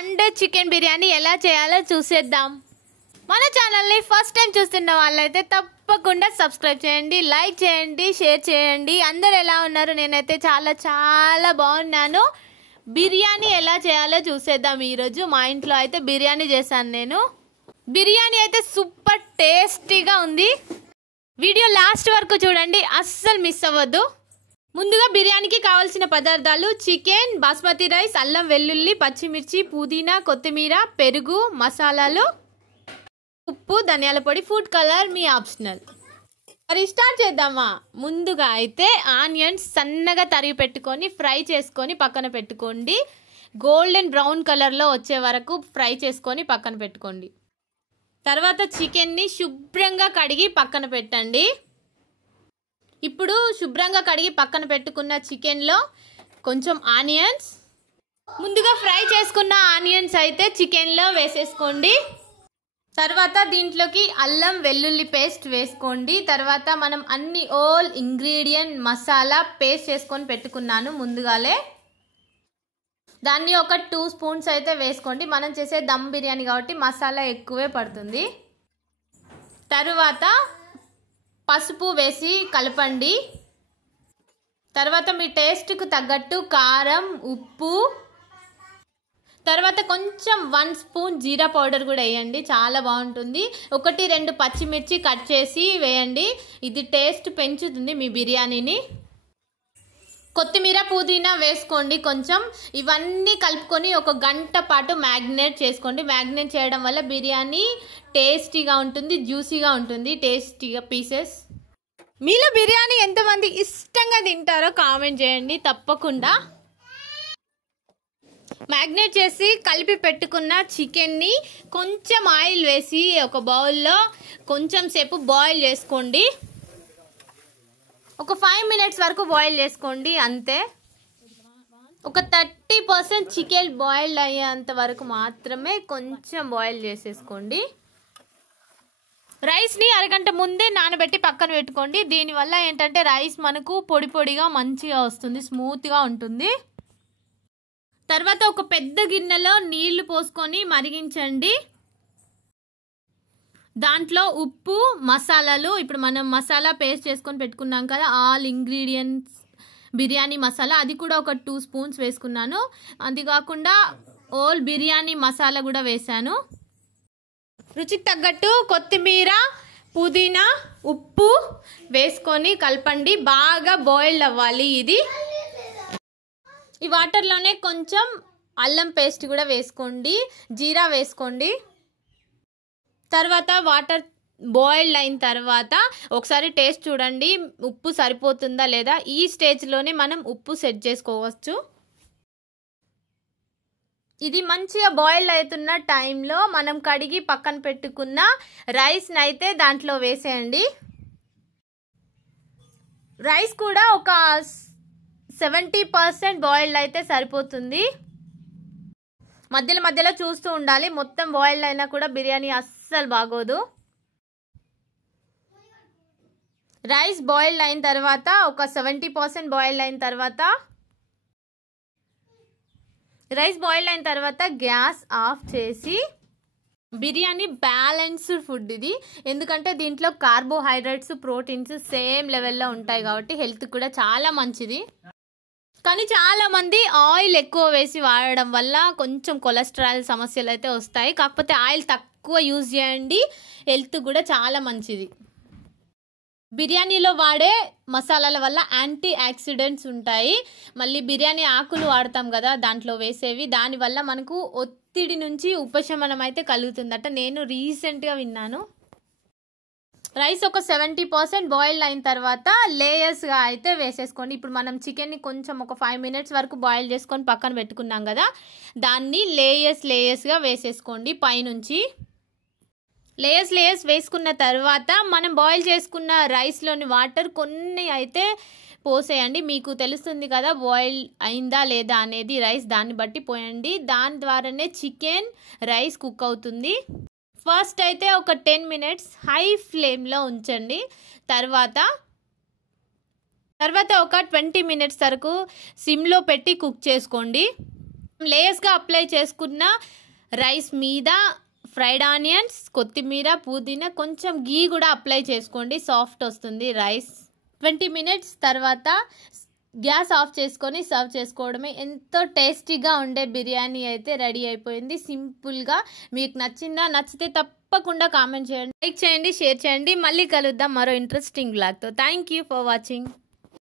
Sunday chicken biryani ఎలా చేయాలో చూసేద్దాం. మన ఛానల్ని ఫస్ట్ టైం చూస్తున్న వాళ్ళైతే తప్పకుండా సబ్స్క్రైబ్ చేయండి, లైక్ చేయండి, షేర్ చేయండి. అందరు ఎలా ఉన్నారు? నేనైతే చాలా బాగున్నాను. బిర్యానీ ఎలా చేయాలో చూసేద్దాం. ఈరోజు మా ఇంట్లో అయితే బిర్యానీ చేశాను నేను. బిర్యానీ అయితే సూపర్ టేస్టీగా ఉంది. వీడియో లాస్ట్ వరకు చూడండి, అస్సలు మిస్ అవ్వద్దు. ముందుగా బిర్యానీకి కావాల్సిన పదార్థాలు: చికెన్, బాస్మతి రైస్, అల్లం వెల్లుల్లి, పచ్చిమిర్చి, పుదీనా, కొత్తిమీర, పెరుగు, మసాలాలు, ఉప్పు, ధనియాల పొడి, ఫుడ్ కలర్ మీ ఆప్షనల్. మరి స్టార్ట్ చేద్దామా? ముందుగా అయితే ఆనియన్స్ సన్నగా తరిగి పెట్టుకొని ఫ్రై చేసుకొని పక్కన పెట్టుకోండి. గోల్డెన్ బ్రౌన్ కలర్లో వచ్చే వరకు ఫ్రై చేసుకొని పక్కన పెట్టుకోండి. తర్వాత చికెన్ని శుభ్రంగా కడిగి పక్కన పెట్టండి. ఇప్పుడు శుభ్రంగా కడిగి పక్కన పెట్టుకున్న చికెన్లో కొంచెం ఆనియన్స్, ముందుగా ఫ్రై చేసుకున్న ఆనియన్స్ అయితే చికెన్లో వేసేసుకోండి. తర్వాత దీంట్లోకి అల్లం వెల్లుల్లి పేస్ట్ వేసుకోండి. తర్వాత మనం అన్ని ఆల్ ఇంగ్రీడియంట్ మసాలా పేస్ట్ చేసుకొని పెట్టుకున్నాను ముందుగాలే, దాన్ని ఒక 2 స్పూన్స్ అయితే వేసుకోండి. మనం చేసే దమ్ బిర్యానీ కాబట్టి మసాలా ఎక్కువే పడుతుంది. తరువాత పసుపు వేసి కలపండి. తర్వాత మీ టేస్ట్కు తగ్గట్టు కారం, ఉప్పు, తర్వాత కొంచెం 1 స్పూన్ జీరా పౌడర్ కూడా వేయండి, చాలా బాగుంటుంది. 1-2 పచ్చిమిర్చి కట్ చేసి వేయండి, ఇది టేస్ట్ పెంచుతుంది మీ బిర్యానీని. కొత్తిమీర, పుదీనా వేసుకోండి కొంచెం. ఇవన్నీ కలుపుకొని 1 గంట పాటు మ్యాగ్నేట్ చేసుకోండి. మ్యాగ్నేట్ చేయడం వల్ల బిర్యానీ టేస్టీగా ఉంటుంది, జ్యూసీగా ఉంటుంది, టేస్టీగా పీసెస్. మీలో బిర్యానీ ఎంతమంది ఇష్టంగా తింటారో కామెంట్ చేయండి తప్పకుండా. మ్యాగ్నేట్ చేసి కలిపి పెట్టుకున్న చికెన్ని కొంచెం ఆయిల్ వేసి ఒక బౌల్లో కొంచెం సేపు బాయిల్ చేసుకోండి. ఒక 5 మినిట్స్ వరకు బాయిల్ చేసుకోండి అంతే. ఒక 30% చికెన్ బాయిల్ అయ్యేంత వరకు మాత్రమే కొంచెం బాయిల్ చేసేసుకోండి. రైస్ని అరగంట ముందే నానబెట్టి పక్కన పెట్టుకోండి. దీనివల్ల ఏంటంటే రైస్ మనకు పొడి పొడిగా మంచిగా వస్తుంది, స్మూత్గా ఉంటుంది. తర్వాత ఒక పెద్ద గిన్నెలో నీళ్లు పోసుకొని మరిగించండి. దాంట్లో ఉప్పు, మసాలాలు, ఇప్పుడు మనం మసాలా పేస్ట్ చేసుకొని పెట్టుకున్నాం కదా, ఆల్ ఇంగ్రీడియంట్స్ బిర్యానీ మసాలా, అది కూడా ఒక 2 స్పూన్స్ వేసుకున్నాను. అది కాకుండా ఆల్ బిర్యానీ మసాలా కూడా వేసాను. రుచికి తగ్గట్టు కొత్తిమీర, పుదీనా, ఉప్పు వేసుకొని కలపండి. బాగా బాయిల్డ్ అవ్వాలి ఇది. ఈ వాటర్లోనే కొంచెం అల్లం పేస్ట్ కూడా వేసుకోండి, జీరా వేసుకోండి. తర్వాత వాటర్ బాయిల్డ్ అయిన తర్వాత ఒకసారి టేస్ట్ చూడండి, ఉప్పు సరిపోతుందా లేదా. ఈ స్టేజ్లోనే మనం ఉప్పు సెట్ చేసుకోవచ్చు. ఇది మంచిగా బాయిల్ అవుతున్న టైంలో మనం కడిగి పక్కన పెట్టుకున్న రైస్ని అయితే దాంట్లో వేసేయండి. రైస్ కూడా ఒక 70% బాయిల్డ్ అయితే సరిపోతుంది. మధ్యలో మధ్యలో చూస్తూ ఉండాలి, మొత్తం బాయిల్డ్ అయినా కూడా బిర్యానీ అస్సలు బాగోదు. రైస్ బాయిల్డ్ అయిన తర్వాత ఒక 70% బాయిల్డ్ అయిన తర్వాత గ్యాస్ ఆఫ్ చేసి, బిర్యానీ బ్యాలెన్స్డ్ ఫుడ్ ఇది, ఎందుకంటే దీంట్లో కార్బోహైడ్రేట్స్, ప్రోటీన్స్ సేమ్ లెవెల్లో ఉంటాయి కాబట్టి హెల్త్ కూడా చాలా మంచిది. కానీ చాలామంది ఆయిల్ ఎక్కువ వేసి వాడడం వల్ల కొంచెం కొలెస్ట్రాల్ సమస్యలు అయితే వస్తాయి. కాకపోతే ఆయిల్ తక్కువ యూజ్ చేయండి, హెల్త్ కూడా చాలా మంచిది. బిర్యానీలో వాడే మసాలాల వల్ల యాంటీ ఆక్సిడెంట్స్ ఉంటాయి. మళ్ళీ బిర్యానీ ఆకులు వాడతాం కదా దాంట్లో వేసేవి, దానివల్ల మనకు ఒత్తిడి నుంచి ఉపశమనం అయితే కలుగుతుందట, నేను రీసెంట్గా విన్నాను. రైస్ ఒక 70% బాయిల్ అయిన తర్వాత లేయర్స్గా అయితే వేసేసుకోండి. ఇప్పుడు మనం చికెన్ని కొంచెం ఒక 5 మినిట్స్ వరకు బాయిల్ చేసుకొని పక్కన పెట్టుకున్నాం కదా, దాన్ని లేయర్స్గా వేసేసుకోండి. పైనుంచి లేయర్స్ వేసుకున్న తర్వాత మనం బాయిల్ చేసుకున్న రైస్లోని వాటర్ కొన్ని అయితే పోసేయండి. మీకు తెలుస్తుంది కదా బాయిల్ అయిందా లేదా అనేది రైస్, దాన్ని బట్టి పోయండి. దాని ద్వారానే చికెన్, రైస్ కుక్ అవుతుంది. ఫస్ట్ అయితే ఒక 10 మినిట్స్ హై ఫ్లేమ్లో ఉంచండి. తర్వాత ఒక 20 మినిట్స్ వరకు సిమ్లో పెట్టి కుక్ చేసుకోండి. లేయర్స్గా అప్లై చేసుకున్న రైస్ మీద ఫ్రైడ్ ఆనియన్స్, కొత్తిమీర, పుదీనా, కొంచెం గీ కూడా అప్లై చేసుకోండి, సాఫ్ట్ వస్తుంది రైస్. 20 మినిట్స్ తర్వాత గ్యాస్ ఆఫ్ చేసుకొని సర్వ్ చేసుకోవడమే. ఎంతో టేస్టీగా ఉండే బిర్యానీ అయితే రెడీ అయిపోయింది సింపుల్గా. మీకు నచ్చితే తప్పకుండా కామెంట్ చేయండి, లైక్ చేయండి, షేర్ చేయండి. మళ్ళీ కలుద్దాం మరో ఇంట్రెస్టింగ్ వ్లాగ్తో. Thank you for watching.